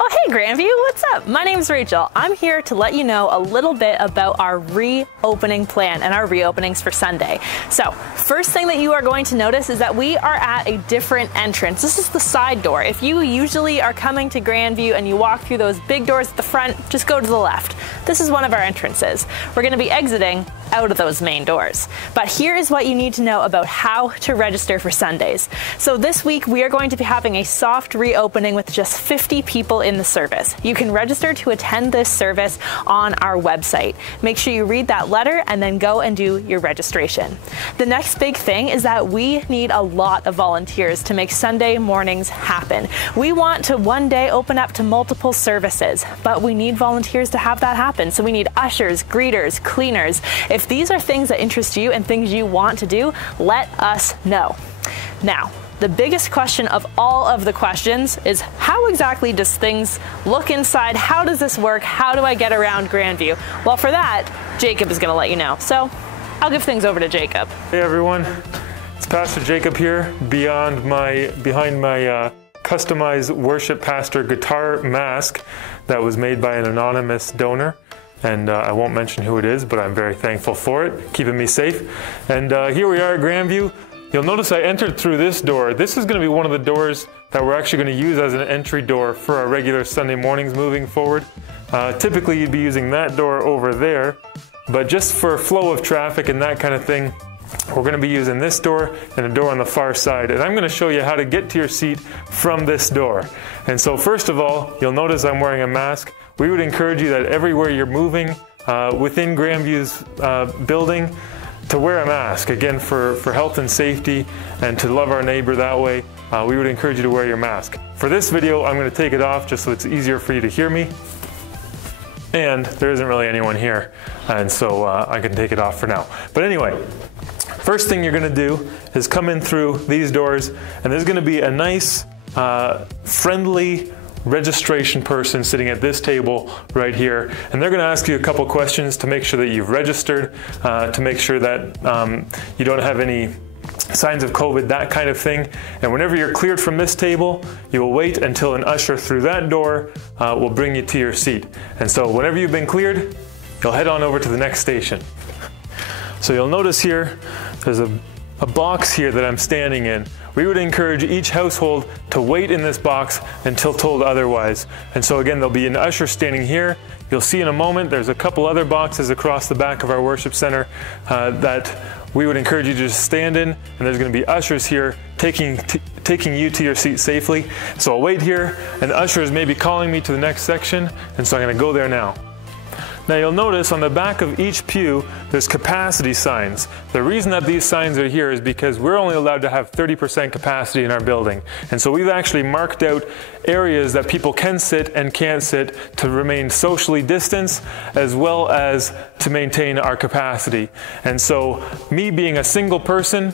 Oh, hey Grandview, what's up? My name's Rachel. I'm here to let you know a little bit about our reopening plan and our reopenings for Sunday. So, first thing that you are going to notice is that we are at a different entrance. This is the side door. If you usually are coming to Grandview and you walk through those big doors at the front, just go to the left. This is one of our entrances. We're going to be exiting out of those main doors. But here is what you need to know about how to register for Sundays. So this week we are going to be having a soft reopening with just 50 people in the service. You can register to attend this service on our website. Make sure you read that letter and then go and do your registration. The next big thing is that we need a lot of volunteers to make Sunday mornings happen. We want to one day open up to multiple services, but we need volunteers to have that happen. So we need ushers, greeters, cleaners. If these are things that interest you and things you want to do, let us know. Now, the biggest question of all of the questions is how exactly does things look inside? How does this work? How do I get around Grandview? Well, for that, Jacob is going to let you know. So I'll give things over to Jacob. Hey everyone, it's Pastor Jacob here behind my customized worship pastor guitar mask that was made by an anonymous donor. And I won't mention who it is, but I'm very thankful for it, keeping me safe. And here we are at Grandview. You'll notice I entered through this door. This is going to be one of the doors that we're actually going to use as an entry door for our regular Sunday mornings moving forward. Typically you'd be using that door over there, but just for flow of traffic and that kind of thing, we're going to be using this door and a door on the far side. And I'm going to show you how to get to your seat from this door. And so first of all, you'll notice I'm wearing a mask. We would encourage you that everywhere you're moving within Grandview's building to wear a mask, again for health and safety and to love our neighbor that way. We would encourage you to wear your mask. For this video, I'm going to take it off just so it's easier for you to hear me. And there isn't really anyone here, and so I can take it off for now. But anyway, first thing you're going to do is come in through these doors, and there's going to be a nice, friendly registration person sitting at this table right here, and they're going to ask you a couple questions to make sure that you've registered, to make sure that you don't have any signs of COVID, that kind of thing. And whenever you're cleared from this table, you will wait until an usher through that door will bring you to your seat. And so whenever you've been cleared, you'll head on over to the next station. So you'll notice here, there's a box here that I'm standing in. We would encourage each household to wait in this box until told otherwise. And so again, there'll be an usher standing here. You'll see in a moment there's a couple other boxes across the back of our worship center that we would encourage you to just stand in, and there's going to be ushers here taking you to your seat safely. So I'll wait here, and ushers may be calling me to the next section, and so I'm going to go there now. Now you'll notice on the back of each pew, there's capacity signs. The reason that these signs are here is because we're only allowed to have 30% capacity in our building. And so we've actually marked out areas that people can sit and can't sit to remain socially distanced, as well as to maintain our capacity. And so me being a single person,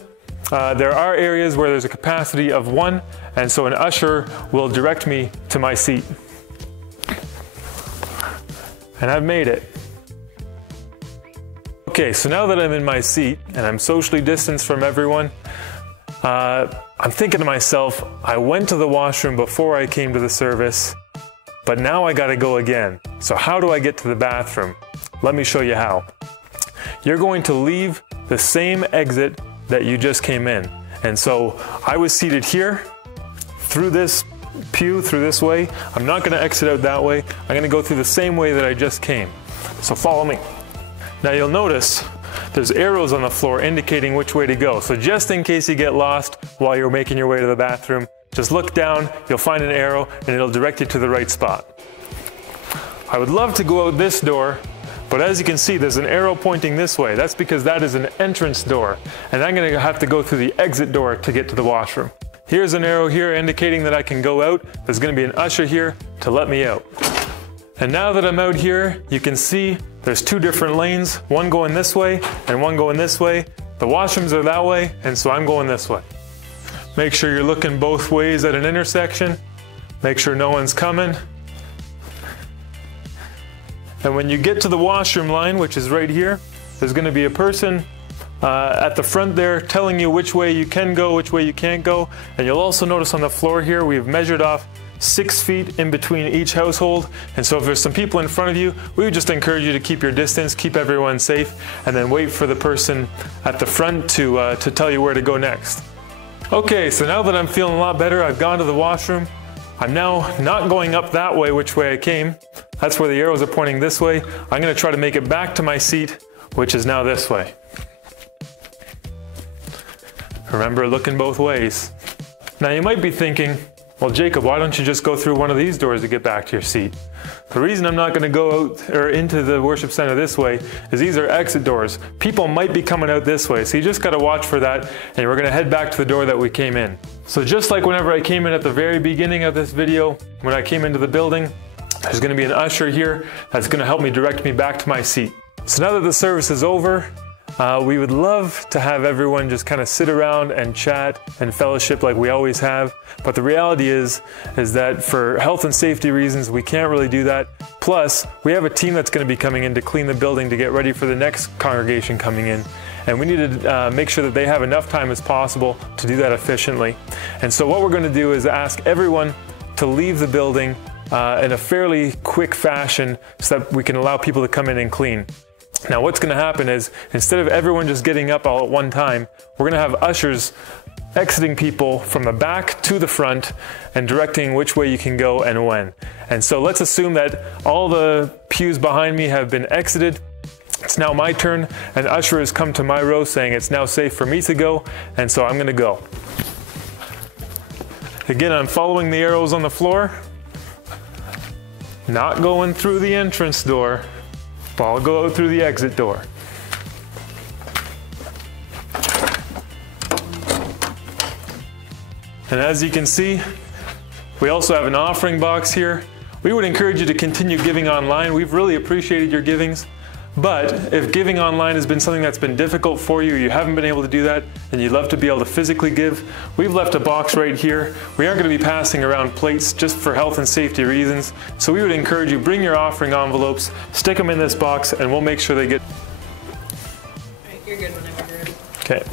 there are areas where there's a capacity of 1, and so an usher will direct me to my seat. And I've made it. Okay, so now that I'm in my seat and I'm socially distanced from everyone, I'm thinking to myself, I went to the washroom before I came to the service, but now I gotta go again. So how do I get to the bathroom? Let me show you how. You're going to leave the same exit that you just came in. And so I was seated here through this pew, through this way. I'm not going to exit out that way. I'm going to go through the same way that I just came. So follow me. Now you'll notice there's arrows on the floor indicating which way to go. So just in case you get lost while you're making your way to the bathroom, just look down, you'll find an arrow, and it'll direct you to the right spot. I would love to go out this door, but as you can see, there's an arrow pointing this way. That's because that is an entrance door, and I'm going to have to go through the exit door to get to the washroom. Here's an arrow here indicating that I can go out. There's going to be an usher here to let me out. And now that I'm out here, you can see there's 2 different lanes, one going this way and one going this way. The washrooms are that way, and so I'm going this way. Make sure you're looking both ways at an intersection. Make sure no one's coming. And when you get to the washroom line, which is right here, there's going to be a person at the front there telling you which way you can go, which way you can't go. And you'll also notice on the floor here, we've measured off 6 feet in between each household. And so if there's some people in front of you, we would just encourage you to keep your distance, keep everyone safe, and then wait for the person at the front to tell you where to go next. Okay, so now that I'm feeling a lot better, I've gone to the washroom. I'm now not going up that way, which way I came. That's where the arrows are pointing this way. I'm gonna try to make it back to my seat, which is now this way. Remember, looking both ways. Now you might be thinking, well, Jacob, why don't you just go through one of these doors to get back to your seat? The reason I'm not going to go out or into the worship center this way is these are exit doors. People might be coming out this way, so you just got to watch for that, and we're going to head back to the door that we came in. So just like whenever I came in at the very beginning of this video, when I came into the building, there's going to be an usher here that's going to help me direct me back to my seat. So now that the service is over, we would love to have everyone just kind of sit around and chat and fellowship like we always have. But the reality is that for health and safety reasons, we can't really do that. Plus, we have a team that's going to be coming in to clean the building to get ready for the next congregation coming in. And we need to make sure that they have enough time as possible to do that efficiently. And so what we're going to do is ask everyone to leave the building in a fairly quick fashion so that we can allow people to come in and clean. Now what's going to happen is, instead of everyone just getting up all at one time, we're going to have ushers exiting people from the back to the front and directing which way you can go and when. And so let's assume that all the pews behind me have been exited. It's now my turn. An usher has come to my row saying it's now safe for me to go, and so I'm going to go. Again, I'm following the arrows on the floor, not going through the entrance door. I'll go through the exit door. And as you can see, we also have an offering box here. We would encourage you to continue giving online. We've really appreciated your givings. But if giving online has been something that's been difficult for you, you haven't been able to do that, and you'd love to be able to physically give, we've left a box right here. We aren't going to be passing around plates just for health and safety reasons. So we would encourage you, bring your offering envelopes, stick them in this box, and we'll make sure they get... Right, you're good whenever you're ready. Okay.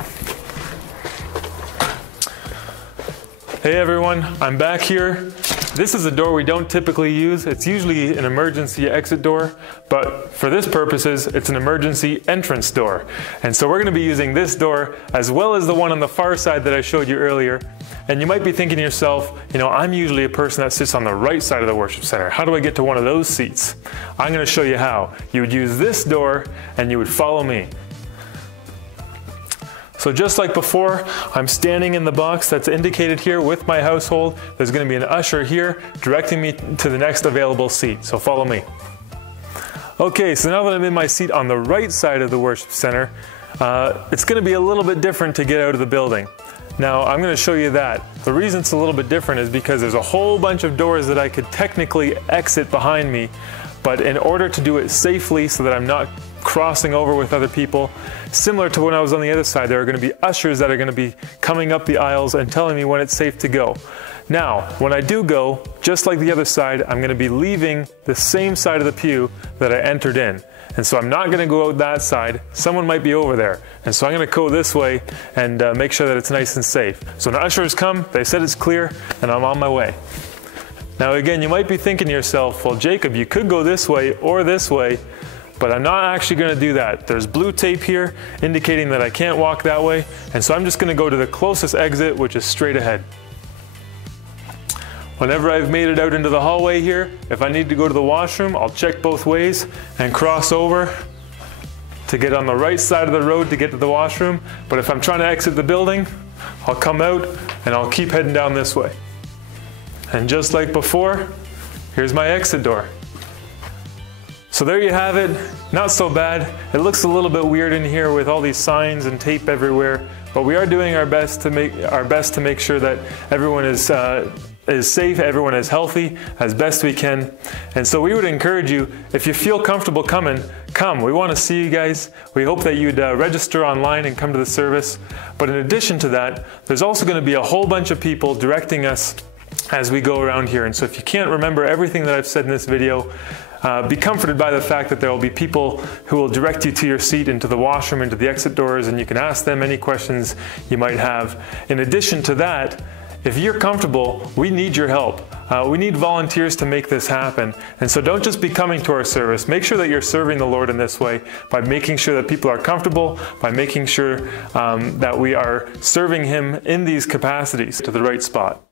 Hey everyone, I'm back here. This is a door we don't typically use. It's usually an emergency exit door, but for this purposes, it's an emergency entrance door. And so we're going to be using this door as well as the one on the far side that I showed you earlier. And you might be thinking to yourself, you know, I'm usually a person that sits on the right side of the worship center. How do I get to one of those seats? I'm going to show you how. You would use this door and you would follow me. So just like before, I'm standing in the box that's indicated here with my household. There's going to be an usher here directing me to the next available seat. So follow me. Okay, so now that I'm in my seat on the right side of the worship center, it's going to be a little bit different to get out of the building. Now, I'm going to show you that. The reason it's a little bit different is because there's a whole bunch of doors that I could technically exit behind me, but in order to do it safely so that I'm not crossing over with other people, similar to when I was on the other side, there are going to be ushers that are going to be coming up the aisles and telling me when it's safe to go. Now, when I do go, just like the other side, I'm going to be leaving the same side of the pew that I entered in. And so I'm not going to go out that side. Someone might be over there. And so I'm going to go this way and make sure that it's nice and safe. So when ushers come, they said it's clear, and I'm on my way. Now again, you might be thinking to yourself, well, Jacob, you could go this way or this way, but I'm not actually going to do that. There's blue tape here indicating that I can't walk that way, and so I'm just going to go to the closest exit, which is straight ahead. Whenever I've made it out into the hallway here, if I need to go to the washroom, I'll check both ways and cross over to get on the right side of the road to get to the washroom. But if I'm trying to exit the building, I'll come out and I'll keep heading down this way. And just like before, here's my exit door. So there you have it, not so bad. It looks a little bit weird in here with all these signs and tape everywhere, but we are doing our best to make sure that everyone is safe, everyone is healthy as best we can. And so we would encourage you, if you feel comfortable coming, come. We want to see you guys. We hope that you'd register online and come to the service. But in addition to that, there's also going to be a whole bunch of people directing us as we go around here. And so if you can't remember everything that I've said in this video, be comforted by the fact that there will be people who will direct you to your seat, into the washroom, into the exit doors, and you can ask them any questions you might have. In addition to that, if you're comfortable, we need your help. We need volunteers to make this happen. And so don't just be coming to our service. Make sure that you're serving the Lord in this way by making sure that people are comfortable, by making sure that we are serving Him in these capacities to the right spot.